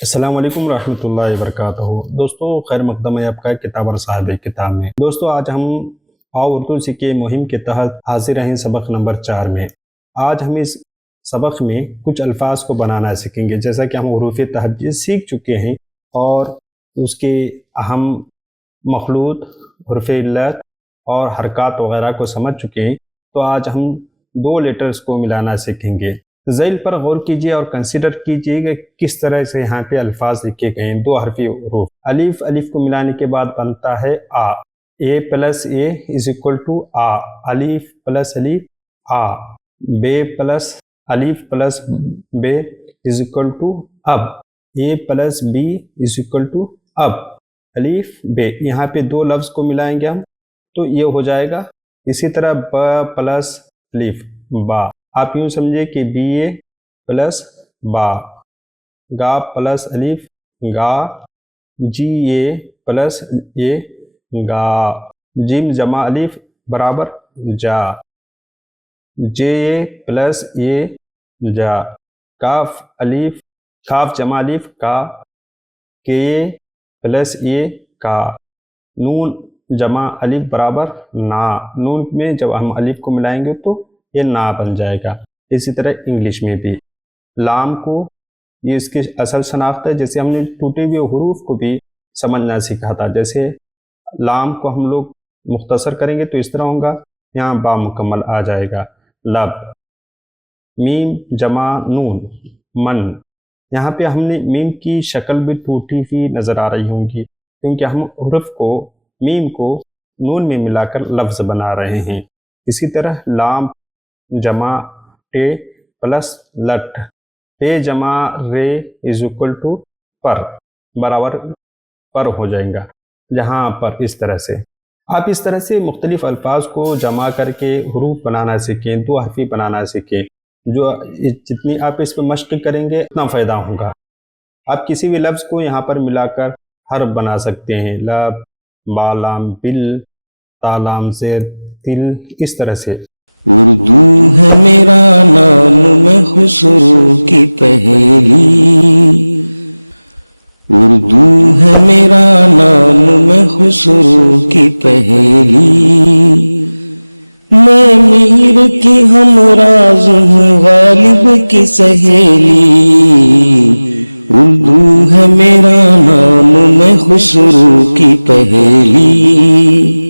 السلام علیکم ورحمۃ اللہ وبرکاتہ۔ دوستو خیر مقدم ہے آپ کا کتاب اور صاحب کتاب میں۔ دوستو آج ہم اردو سیکھیں مہم کے تحت حاضر ہیں سبق نمبر 4 میں۔ آج ہم اس سبق میں کچھ الفاظ کو بنانا سیکھیں گے، جیسا کہ ہم حروف تہجی سیکھ چکے ہیں اور اس کے اہم مخلوط، حرف علت اور حرکات وغیرہ کو سمجھ چکے ہیں، تو آج ہم 2 لیٹرز کو ملانا سیکھیں گے۔ ذیل پر غور کیجئے اور کنسیڈر کیجئے کہ کس طرح سے یہاں پہ الفاظ لکھے گئے ہیں۔ 2 حرفی حروف، الف کو ملانے کے بعد بنتا ہے A, A plus A is equal to A, الف پلس الف آ، بے پلس الف پلس بے از equal to AB, A plus B is equal to AB, الف بے۔ یہاں پہ 2 لفظ کو ملائیں گے ہم تو یہ ہو جائے گا۔ اسی طرح ب پلس الف با، آپ یوں سمجھے کہ بی اے پلس با، گا پلس الف گا، جی اے پلس اے گا، جیم جمع الف برابر جا، جے اے پلس اے جا، کاف جمع الف کا، کے پلس اے کا، نون جمع الف برابر نا، نون میں جب ہم الف کو ملائیں گے تو یہ نا بن جائے گا۔ اسی طرح انگلش میں بھی لام کو، یہ اس کی اصل شناخت ہے، جیسے ہم نے ٹوٹے ہوئے حروف کو بھی سمجھنا سیکھا تھا۔ جیسے لام کو ہم لوگ مختصر کریں گے تو اس طرح ہوگا، یہاں با مکمل آ جائے گا، لب، میم جمع نون من، یہاں پہ ہم نے میم کی شکل بھی ٹوٹی ہوئی نظر آ رہی ہوں گی، کیونکہ ہم حرف کو، میم کو نون میں ملا کر لفظ بنا رہے ہیں۔ اسی طرح لام جمع ٹے پلس لٹ، پے جمع رے از اکول ٹو پر، برابر پر ہو جائے گا جہاں پر۔ اس طرح سے آپ اس طرح سے مختلف الفاظ کو جمع کر کے حروف بنانا سیکھیں، 2 حرفی بنانا سیکھیں۔ جو جتنی آپ اس پہ مشق کریں گے اتنا فائدہ ہوگا۔ آپ کسی بھی لفظ کو یہاں پر ملا کر حرف بنا سکتے ہیں، لب، بالام بل، تالام زیر تل، اس طرح سے۔ اردو ہے میرا نام، میں خسرو کی پہیلی، اردو ہے میرا نام، میں خسرو کی پہیلی، میں میر کی ہمراز ہوں، غالب کی سہیلی، اردو ہے میرا نام، میں خسرو کی پہیلی۔